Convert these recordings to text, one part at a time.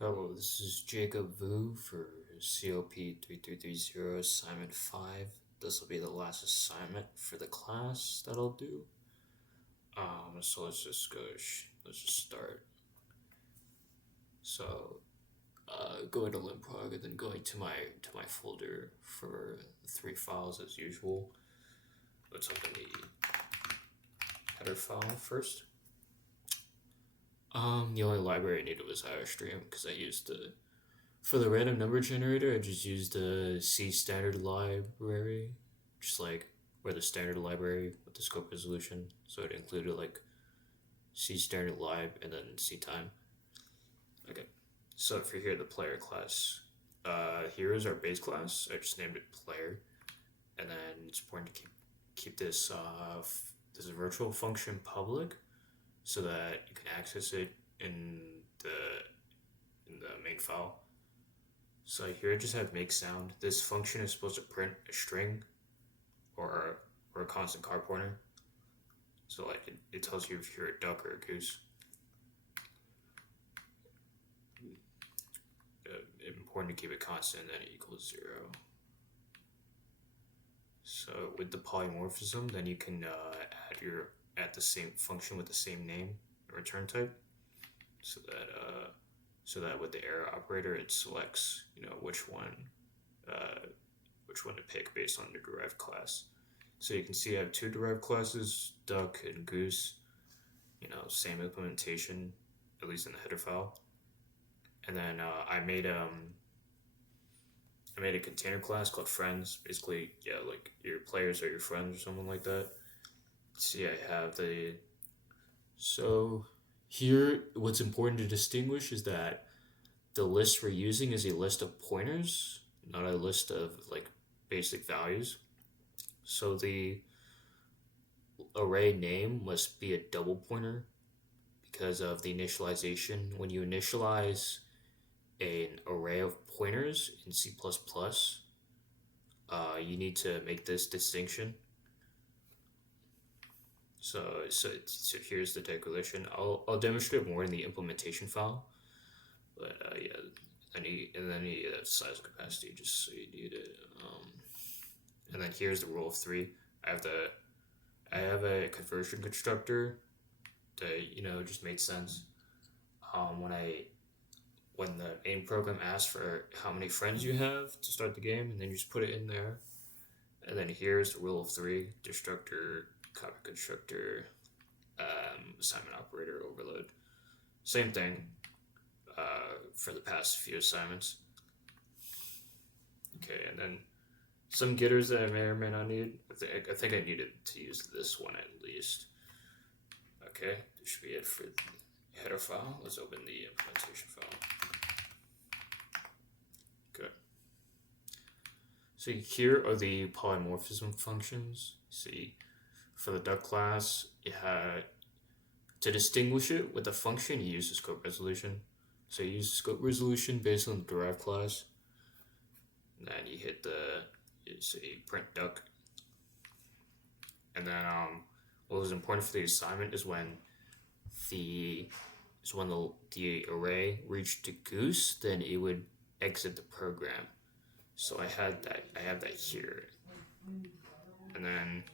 Hello, this is Jacob Vu for COP3330 assignment 5. This will be the last assignment for the class that I'll do. So let's just start. So, going to Limprog and then going to my folder for the three files as usual. Let's open the header file first. The only library I needed was iostream because I used the for the random number generator, I just used the C standard library, just like where the standard library with the scope resolution. So it included like C standard lib and then C time. Okay. So for here, the player class. Here is our base class. I just named it player, and then it's important to keep this this virtual function public, so that you can access it in the main file. So here I just have make sound. This function is supposed to print a string or a constant car pointer. So like it tells you if you're a duck or a goose. Important to keep it constant and then it equals 0. So with the polymorphism, then you can add the same function with the same name and return type, so that with the arrow operator it selects which one to pick based on the derived class. So you can see I have two derived classes, duck and goose. Same implementation, at least in the header file. And then I made a container class called friends. Basically, yeah, like your players are your friends or something like that. See, I have the so here. What's important to distinguish is that the list we're using is a list of pointers, not a list of like basic values. So the array name must be a double pointer because of the initialization. When you initialize an array of pointers in C++, you need to make this distinction. So here's the declaration. I'll demonstrate more in the implementation file, but yeah, and then size capacity just so you need it. And then here's the rule of 3. I have a conversion constructor that just made sense. When the main program asks for how many friends you have to start the game, and then you just put it in there. And then here's the rule of 3: destructor, copy constructor, assignment operator, overload. Same thing for the past few assignments. Okay, and then some getters that I may or may not need. I think I needed to use this one at least. Okay, this should be it for the header file. Let's open the implementation file. Good. So here are the polymorphism functions. See, for the duck class, to distinguish it with the function, you use the scope resolution. So you use the scope resolution based on the derived class. And then you hit say print duck. And then what was important for the assignment is when the array reached the goose, then it would exit the program. So I have that here. And then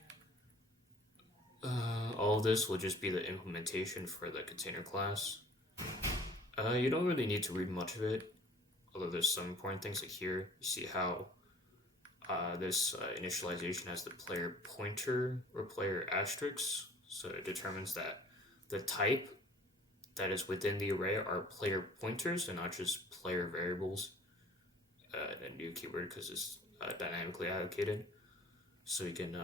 all of this will just be the implementation for the container class. You don't really need to read much of it, although there's some important things like here. You see how this initialization has the player pointer or player asterisk, so it determines that the type that is within the array are player pointers and not just player variables. A new keyword because it's dynamically allocated, so you can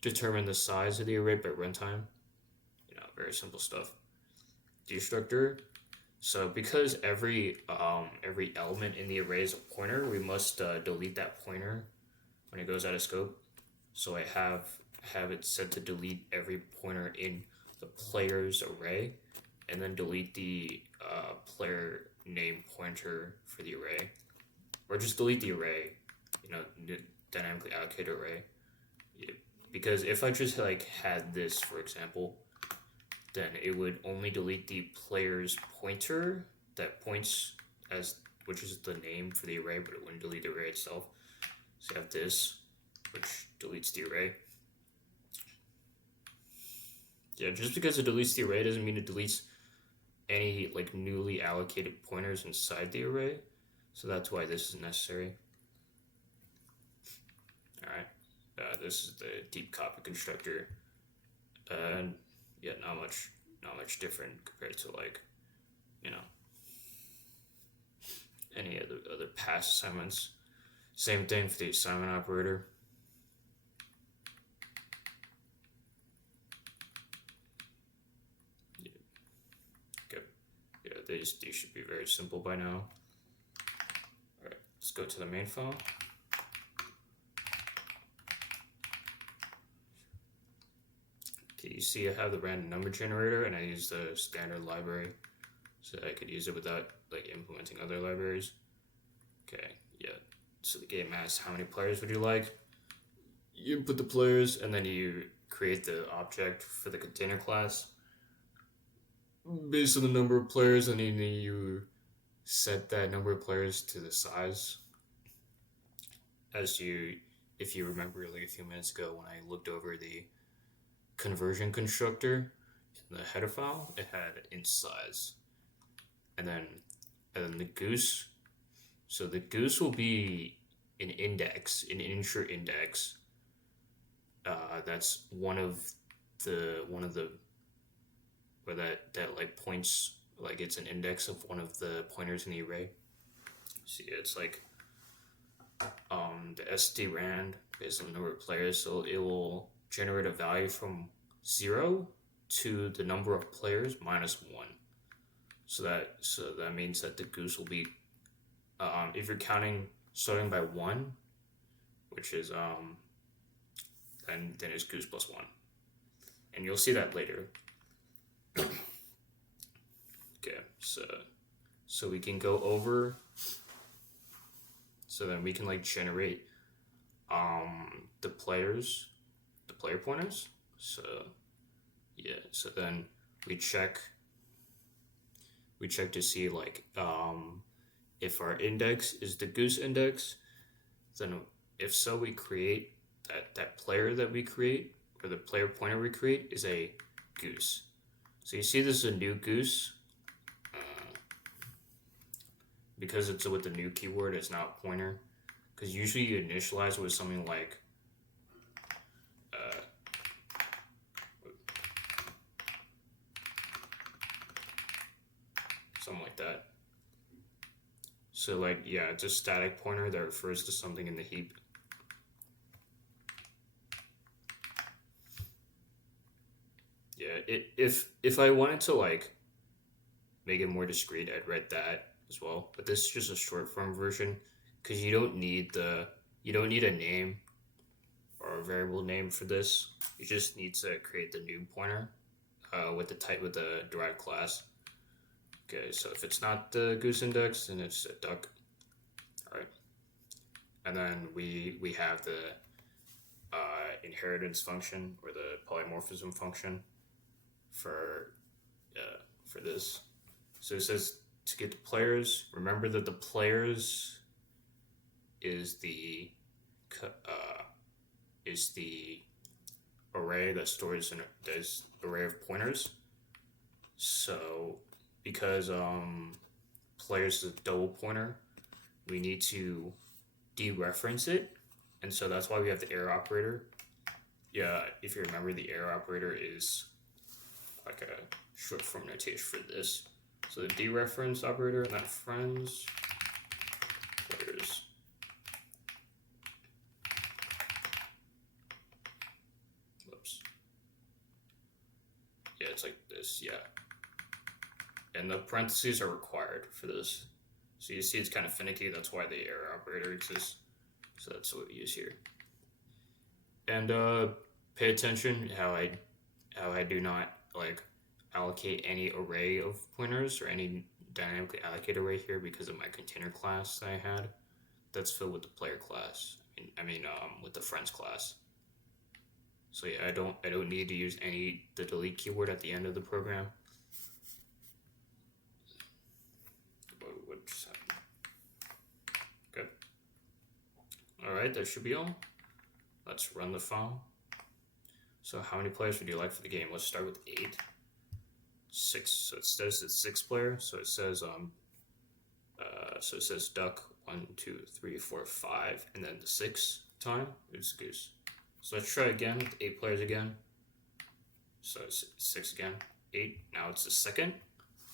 determine the size of the array by runtime. Very simple stuff. Destructor. So because every element in the array is a pointer, we must delete that pointer when it goes out of scope. So I have it set to delete every pointer in the player's array, and then delete the player name pointer for the array, or just delete the array, dynamically allocated array. Because if I just had this, for example, then it would only delete the player's pointer that points as, which is the name for the array, but it wouldn't delete the array itself. So you have this, which deletes the array. Yeah, just because it deletes the array doesn't mean it deletes any like newly allocated pointers inside the array. So that's why this is necessary. All right, this is the deep copy constructor, and yeah, not much different compared to like, you know, any other past assignments. Same thing for the assignment operator. Yeah. Okay. Yeah, these should be very simple by now. All right, let's go to the main file. Okay, you see I have the random number generator, and I use the standard library, so I could use it without like implementing other libraries. Okay, yeah. So the game asks how many players would you like. You input the players, and then you create the object for the container class based on the number of players, and then you set that number of players to the size. If you remember like a few minutes ago when I looked over the conversion constructor in the header file, it had int size, and then the goose. So the goose will be an index, an integer index. That's one of the where that like points, like it's an index of one of the pointers in the array. See, it's like the SDRAND based on the number of players, so it will generate a value from 0 to the number of players minus 1. So that means that the goose will be, if you're counting starting by 1, which is then it's goose plus 1, and you'll see that later. Okay, so we can go over. So then we can like generate the player pointers. So yeah, so then we check to see like if our index is the goose index. Then if so, we create that player that we create, or the player pointer we create, is a goose. So you see this is a new goose. Because it's with the new keyword, it's not pointer. Because usually you initialize with something like something like that. So like, yeah, it's a static pointer that refers to something in the heap. Yeah, if I wanted to like make it more discreet, I'd write that as well. But this is just a short form version, because you don't need a name or a variable name for this. You just need to create the new pointer with the derived class. Okay, so if it's not the goose index, then it's a duck. All right, and then we have the inheritance function, or the polymorphism function for this. So it says to get the players. Remember that the players is the array that stores this array of pointers. So because players is a double pointer, we need to dereference it, and so that's why we have the arrow operator. Yeah, if you remember, the arrow operator is like a short form notation for this. So the dereference operator, and that friends players. Whoops. Yeah, it's like this. Yeah. And the parentheses are required for this. So you see it's kind of finicky. That's why the arrow operator exists. So that's what we use here. And pay attention how I do not like allocate any array of pointers or any dynamically allocate array here because of my container class that I had. That's filled with the player class. With the friends class. So yeah, I don't need to use the delete keyword at the end of the program. 7. Good. Alright, that should be all. Let's run the file. So how many players would you like for the game? Let's start with 8. 6. So it says it's 6 player. So it says duck 1, 2, 3, 4, 5, and then the 6th time it's goose. So let's try again with 8 players again. So it's 6 again. 8. Now it's the second.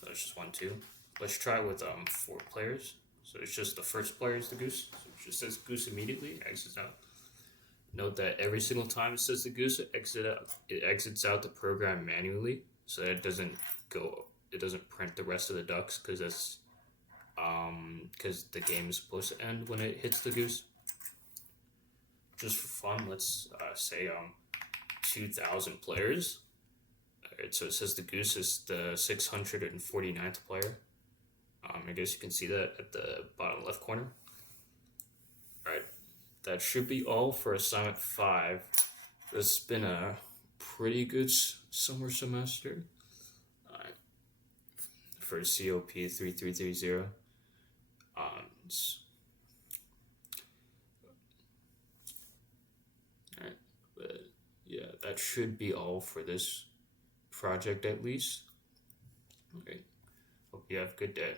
So it's just 1, 2. Let's try it with 4 players. So it's just the first player is the goose. So it just says goose immediately, exits out. Note that every single time it says the goose, it exits out the program manually, so that it doesn't print the rest of the ducks, because that's because the game is supposed to end when it hits the goose. Just for fun, let's say 2,000 players. Alright, so it says the goose is the 649th player. I guess you can see that at the bottom left corner. Alright, that should be all for assignment 5. This has been a pretty good summer semester for COP3330. Alright, but yeah, that should be all for this project at least. Okay, hope you have a good day.